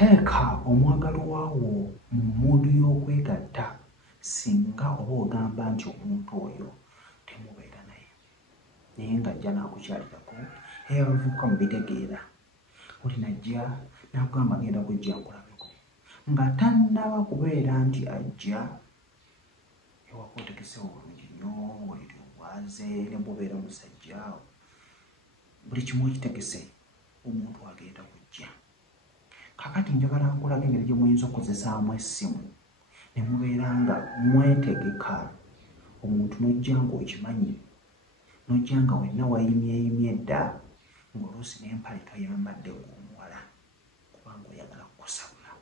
teeka omwagalo waawo mu mmundu y'okwegatta singa oba ogamba nti omuntu oyo temubeera naye naye ng'ajja n'akukyalirako era abavubuka mubitegeera oli najja n'akugamba agenda kujja nkulabeko nga tannaba kubeera nti ajja ewaka otegesewo bulungi nnyo oliri obwaze ne bubeera musajja buli kimu okitegese omuntu agenda kujja. Kakati njagala nkulaga engeri gye muyinza okukozesaamu essimu ne mubeera nga mwetegeka omuntu n'ojja ng'okimanyi n'ojja nga wenna wayimyeyimye dda ng'oluusi n'empale toyambadde ng'omuwala kubanga oyagala kukusabula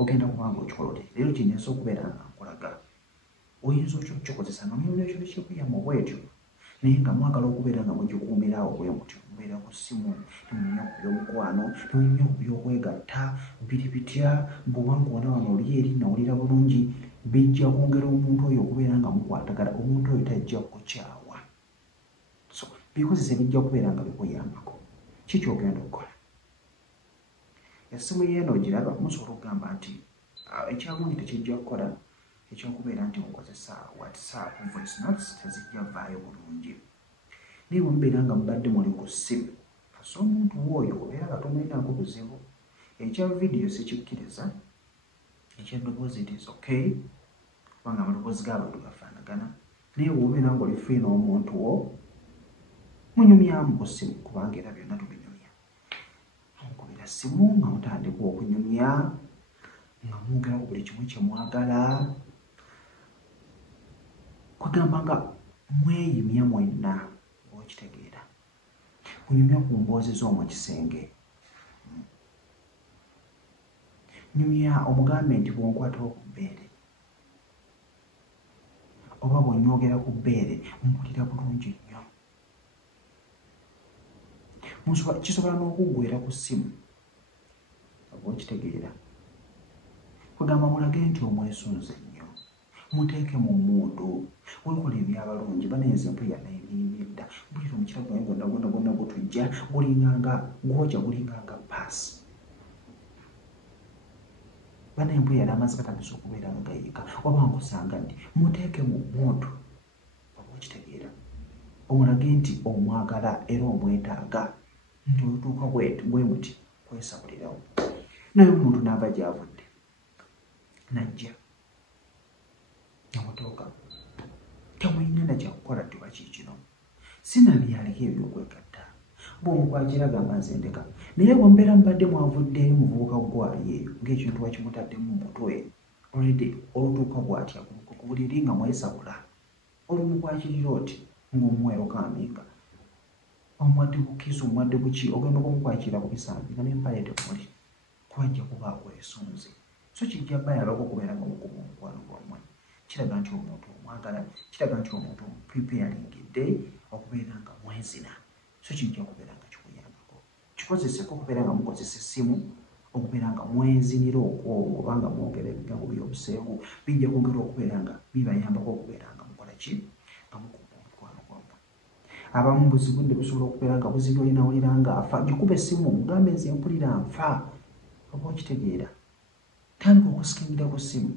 ogenda kubanga okikola oti leero kinesa okubeera nga nkulaga oyinza okyokikozesa nomyolero ekyo nekikuyamba bwetyo naye nga mwagala okubeera nga mugikuumirawo bwe mutyo mubeera ku ssimu nemunya ku by'omukwano nemunya ku by'okwegatta biri bitya bw'obanga wona wano oli eri nawulira bulungi bijja kwongera omuntu oyo okubeera nga mukwatagala omuntu oyo tajja kukyawa so bikozesa bijja kubeera nga bikuyambako kiki ogenda okukola essimu yeeno ogiraba musobola okugamba nti ekyabungi tekijja kukola ekyokubeera nti mukozesa whatsapp voice notes tezijja vaayo bulungi naye mubeera nga mubadde muli ku ssimu so omuntu woyo obeera nga tomulinaako buzibu ekya vidiyo sikikkiriza ekyeddoboozi it is okay kubanga amaloboozi g'abantu gafaanagana naye bw'obeera nga oli free n'omuntu wo munyumyamu ku ssimu kubanga era byonna tubinyumya mukubira ssimu nga mutandika okunyumya nga mwogera ku buli kimu kye mwagala kugamba nga mweyimya mwenna okitegeera munyumya ku mboozi z'omu kisenge nyumya omugambe nti bw'onkwataho ku bbeere oba bw'onyoogera ku bbeere mpulira bulungi nnyo kisobola n'okuggwera ku ssimu oba okitegeera kugamba mulage nti omwesunze nnyo muteeke mu mmundu wekola ebyabalungi banenze empuya nayimirimidda bulira omukira gwaye gwonna gutujja gulinganga gwoja gulinganga paasi bana empuya n'amazzi gatandise okubeera nga gayiika oba nkusanga nti muteeke mu mmundu oba okitegeera omulage nti omwagala era omwetaaga nti olutuuka bwe muti kwesabulirawo naye omuntu n'aba gy'avudde najja namutooka tamulina na kyakukola tiba kiikino sinabyaleko ebyokwegatta bw'omukwakira gamba nze ndeka naye bwembeera mubadde mwavuddeyo muvubuka gwaye ng'ekintu wakimutaddemu mu mutwe olredi olutuuka bw'atya ku buliri nga mwesabula olumukwakirira oti ng'omuwero kaaminga omwadde bukizi omwadde buki ogenda okumukwakira ku bisambi nga n'empale temuli kwajja kubaako esunze so kijja bayalako okubeera nga mukuba omukwano gwammwe kiraga nti omuntu omwagala kiraga nti omuntu preparingidde okubeera nga mwezina so kijja kubeera nga kikuyambako kikozeseko okubeera nga mukozesa essimu okubeera nga mwezinira okwogo obanga mwogera ebigambo by'obusengu bijja kwongera okubeera nga bibayambako okubeera nga mukola ki nga mukuba omukwano gwammwe abamu buzibudde busobola okubeera nga buzibu olinawulira nga afa gikuba essimu mugambe nze mpulira nfa oba okitegeera tandika okusikingira ku ssimu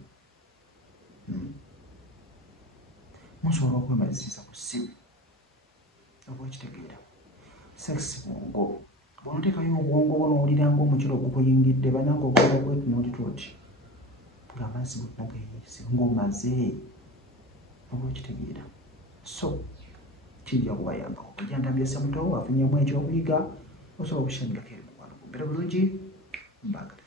musobola okwemazisiza ku ssimu oba okitegeera sekisi bwongo bw'onoteekayo obwongo bwo n'owulira ng'omukiro ogukuyingidde bananga ogola kwetunuulira oti ng'amazzi gonnagayise ng'omaze oba okitegeera so kijja kubayambako ojjantambyese mutowo afunyemu ekyokuyiga osobola okushangirako eri mukwano gumbere bulungi mbagala